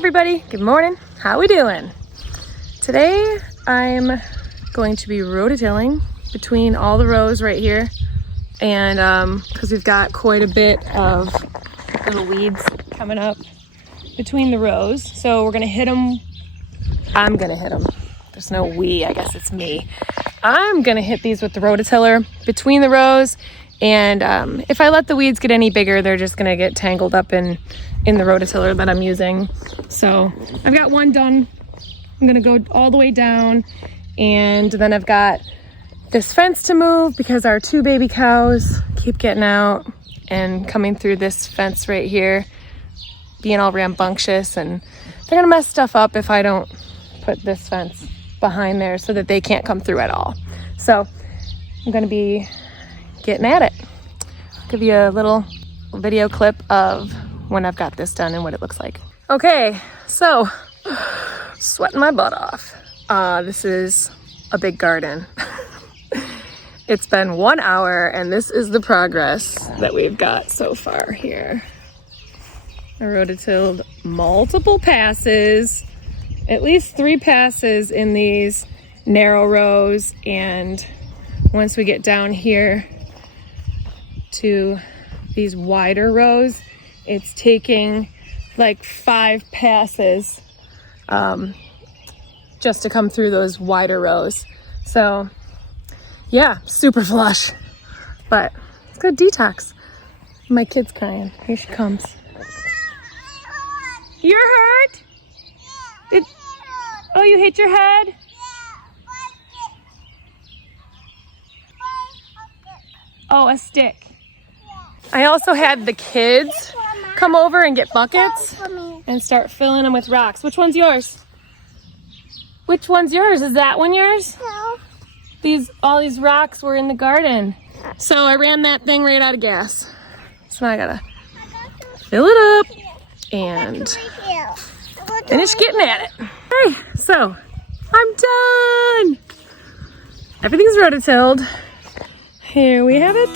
everybody, good morning. How we doing? Today I'm going to be rototilling between all the rows right here, and because we've got quite a bit of little weeds coming up between the rows, so we're gonna hit them. I'm gonna hit them. There's no we, I guess it's me. I'm gonna hit these with the rototiller between the rows, and if I let the weeds get any bigger, they're just gonna get tangled up in the rototiller that I'm using. So I've got one done. I'm gonna go all the way down, and then I've got this fence to move because our two baby cows keep getting out and coming through this fence right here, being all rambunctious, and they're gonna mess stuff up if I don't put this fence behind there so that they can't come through at all. So I'm gonna be getting at it. I'll give you a little video clip of when I've got this done and what it looks like. Okay, so sweating my butt off. This is a big garden. It's been 1 hour and this is the progress that we've got so far here. I rototilled multiple passes, at least 3 passes in these narrow rows, and once we get down here to these wider rows, it's taking like 5 passes just to come through those wider rows. So yeah, super flush, but it's good detox. My kid's crying. Here she comes. You're hurt? Oh, you hit your head? Oh, a stick. I also had the kids come over and get buckets and start filling them with rocks. Which one's yours? Which one's yours? Is that one yours? No. All these rocks were in the garden. So I ran that thing right out of gas. So now I gotta fill it up and finish getting at it. Okay, so I'm done. Everything's rototilled. Here we have it.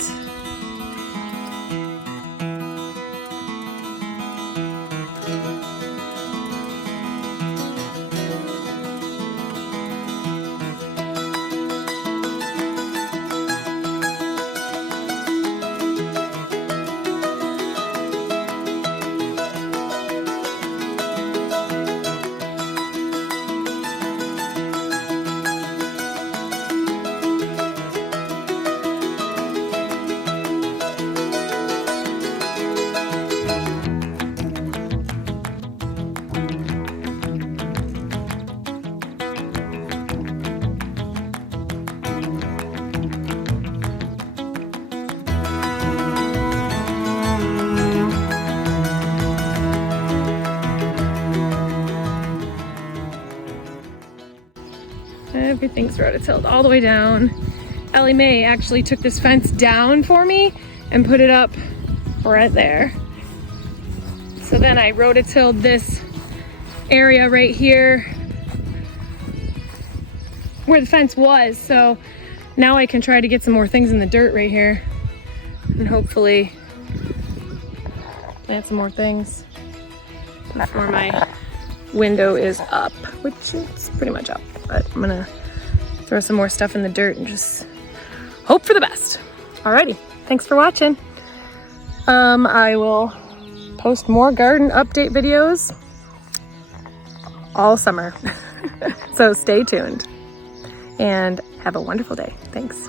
Everything's rototilled all the way down. Ellie Mae actually took this fence down for me and put it up right there. So then I rototilled this area right here where the fence was. So now I can try to get some more things in the dirt right here and hopefully plant some more things before my window is up, which is pretty much up, but I'm gonna throw some more stuff in the dirt and just hope for the best. Alrighty, thanks for watching. I will post more garden update videos all summer. So stay tuned and have a wonderful day. Thanks.